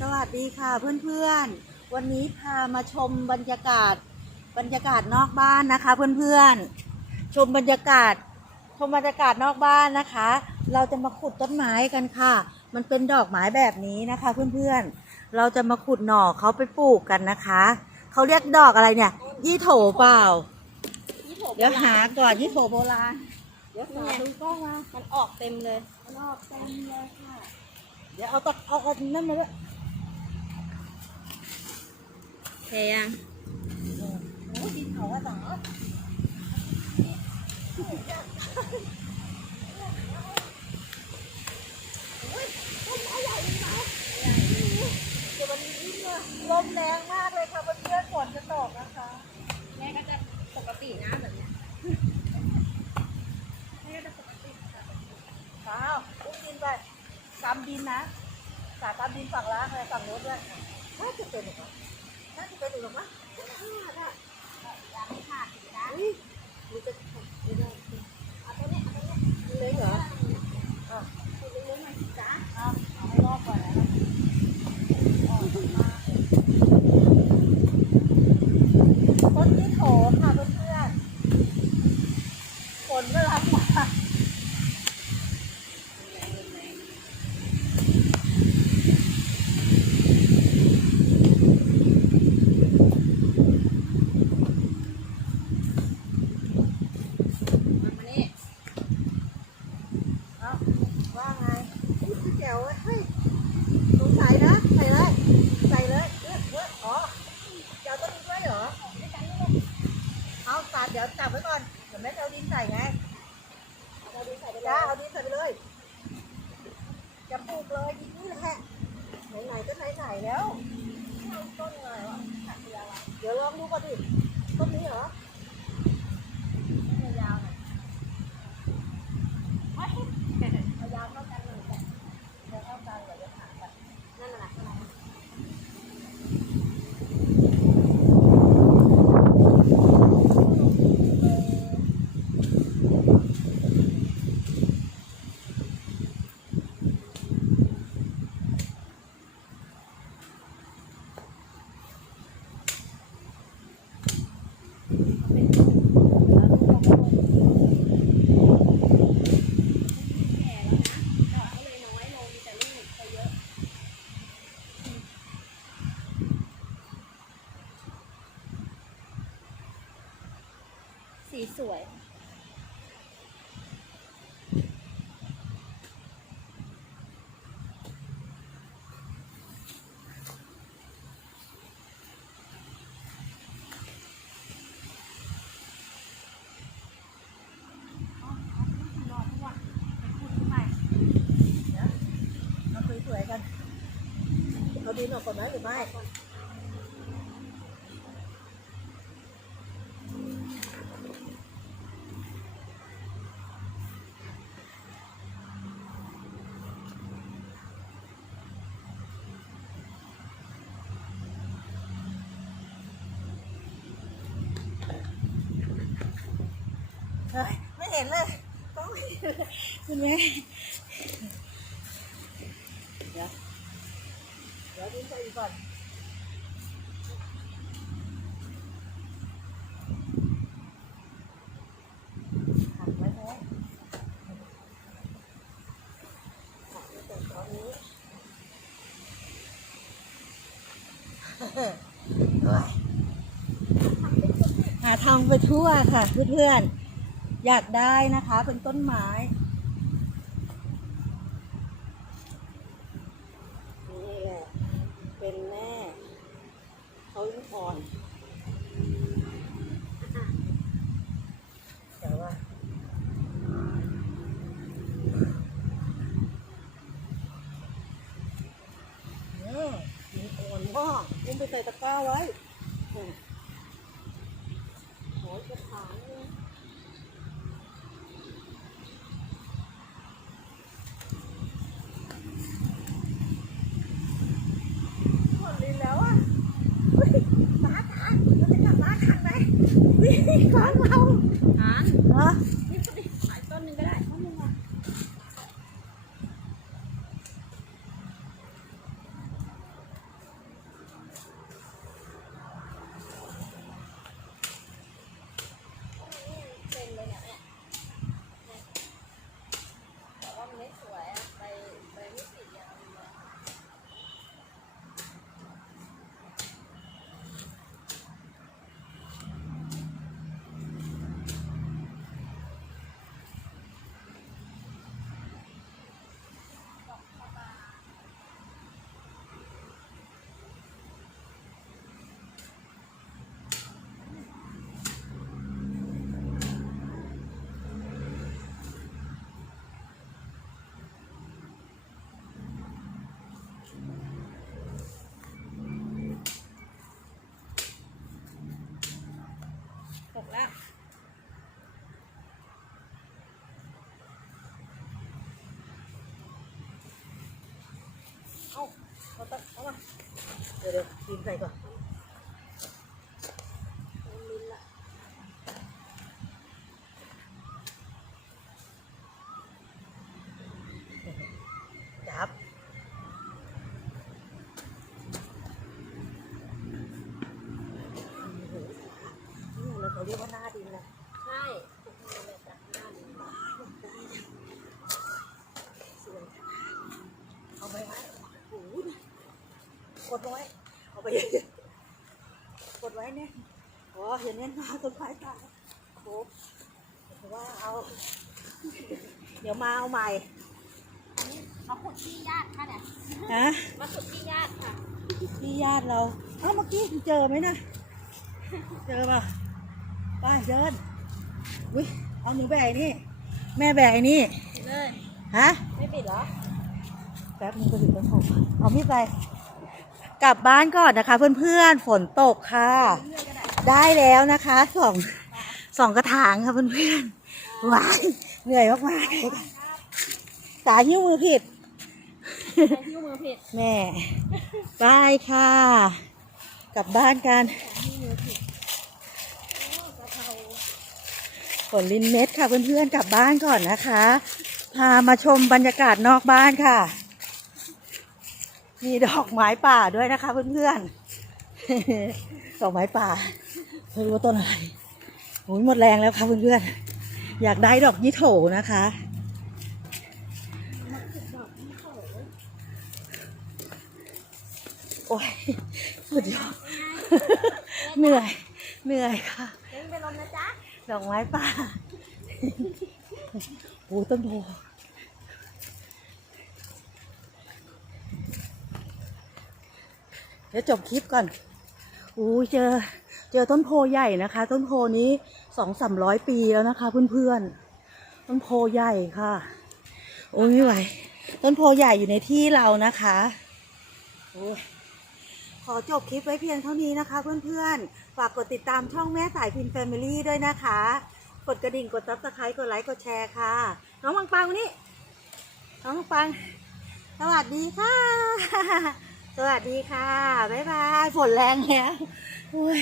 สวัสดีค่ะเพื่อนๆ วันนี้พามาชมบรรยากาศบรรยากาศนอกบ้านนะคะเพื่อนๆ ชมบรรยากาศชมบรรยากาศนอกบ้านนะคะ เราจะมาขุดต้นไม้กันค่ะ มันเป็นดอกไม้แบบนี้นะคะเพื่อนๆ เราจะมาขุดหน่อเขาไปปลูกกันนะคะ เขาเรียกดอกอะไรเนี่ย ยี่โถเปล่ายี่โถเดี๋ยวหาก่อนยี่โถโบราณ เดี๋ยวนี่หาไงดูกล้องมามันออกเต็มเลย มันออกเต็มเลยค่ะ เดี๋ยวเอาตะเอาเอานั่นมาด้วย เทยังโอ้ยดินเขาอะจ๋าลมแรงมากเลยค่ะเพื่อนๆฝนจะตกนะคะ แม่ก็จะปกตินะแบบเนี้ยแม่ก็จะปกติค่ะอ้าวอุ้มดินไปกำดินนะสากำดินฝั่งล่างเลยฝั่งโน้นด้วยน่าจะเป็นหรือ หรอเปล่าน่าจะยังไม่ขาดสีนะอุ้ยมันจะไม่ได้เอาตัวเนี้ยเอาตัวเนี้ยเลยเหรออะ คุณเลี้ยงหน่อยสิจ๊ะ เอาเอาให้รอบก่อนนะอ่อนมากเลยต้นที่โถค่ะเพื่อนๆฝนกำลังมา แรงแรง มามานี่ เอ้าว่าไงอุ๊ยแจ๋วเว้ยเฮ้ยสงสัยนะใส่เลย ใส่เลยเอ้ยเอ้ยอ๋อจะเอาต้นนี้ด้วยเหรอ เอาตัดเดี๋ยวจับไว้ก่อน เดี๋ยวแม่จะเอาดินใส่ไงเราดูใส่ไปเลจ้ายเอาดินใส่ไปเลย จะปลูกเลยดินนี่แหละ ไหนๆก็ไหนๆแล้วเอาต้นอะไรวะตัดเดียวอะเดี๋ยวลองดูก่อนดิ ต้นนี้เหรอ ยาวๆหน่อยเฮ้ยเอายาวเท่ากันเลยจ้ะ เดี๋ยวเข้ากันเดี๋ยวจะหากัน นั่นน่ะนั่นน่ะ แก่แล้วนะดอกก็เลยน้อยลงมีแต่ลูกเขาเยอะ สีสวย รอทุกวันไปพูดทำไมเดี๋ยวเอาสวยๆกัน กินออกก่อนไหมหรือไม่เฮ้ยไม่เห็นเลยต้องเห็นเลยคุณแม่เดี๋ยว ดี๋ยวดินใส่อีกก่อนหักไว้แม่หักไว้แต่ตอนนี้หาทางไปทั่วค่ะเพื่อนๆอยากได้นะคะ เป็นต้นไม้ นี่แหละ เป็นแม่เขา ยังอ่อนเดี๋ยวว่าอืมอ่อนมากอุ้มไปใส่ตะกร้าไว้โอ้ยกระถางเลย หมดลิ้นแล้วอะเฮ้ยตาตาเราจะกลับบ้านทันไหม วิ่งก่อนเรา หาน เหรอ นี่ก็ดิขายต้นหนึ่งก็ได้ต้นหนึ่งอะ เขาต้องเอามา เดี๋ยวเดี๋ยวกินใส่ก่อน ลิ้นละ จับนี่เราเขาเรียกว่าหน้าดินนะ ใช่ตกมือเลยจ้ะหน้าลิ้น สวยเอาไปไว้โอ้โห กดไว้ เอาไปเยอะๆกดไว้เนี่ยอ๋อเห็นเนี่ยมาต้นไม้ตายโอ้แต่ว่าเอา เดี๋ยวมาเอาใหม่มาขุดที่ญาติค่ะเนี่ยฮะมาขุดที่ญาติค่ะที่ญาติเราเอ้าเมื่อกี้เจอไหมนะเจอป่ะไปเดินอุ้ยเอาหนูแบกไอ้นี่ แม่แบกไอ้นี่เลยฮะไม่ปิดเหรอแป๊บนึงก็ถึงจะโทรเอามีดไป กลับบ้านก่อนนะคะ เพื่อนๆฝนตกค่ะ ได้แล้วนะคะสองสองกระถางค่ะเพื่อนๆว้ายเหนื่อยมากๆเลยค่ะสาหิ้วมือผิดหิ้วมือผิดแม่บายค่ะ กลับบ้านกันผิดโอ้กะเพราฝนลินเม็ดค่ะเพื่อนๆกลับบ้านก่อนนะคะ พามาชมบรรยากาศนอกบ้านค่ะ มีดอกไม้ป่าด้วยนะคะเพื่อนๆ ดอกไม้ป่าไม่รู้ว่าต้นอะไรโอ้ยหมดแรงแล้วค่ะเพื่อนๆ อยากได้ดอกยี่โถนะคะ โอ้ยสุดยอดเหนื่อย เหนื่อยค่ะเล่นไปลมนะจ๊ะดอกไม้ป่าโอ้ต้นโพ เดี๋ยวจบคลิปก่อนโอ้เจอ เจอต้นโพใหญ่นะคะ ต้นโพนี้สองสามร้อยปีแล้วนะคะ เพื่อนๆ ต้นโพใหญ่ค่ะ โอ้ยไม่ไหว ต้นโพใหญ่อยู่ในที่เรานะคะโอ้ยขอจบคลิปไว้เพียงเท่านี้นะคะ เพื่อนๆ ฝากกดติดตามช่องแม่สายพินแฟมิลี่ด้วยนะคะ กดกระดิ่ง กดซับสไครต์กดไลค์ กดแชร์ค่ะ น้องมังปังวันนี้ น้องมังปัง สวัสดีค่ะ สวัสดีค่ะ บ๊ายบาย ฝนแรงแล้วโอ้ย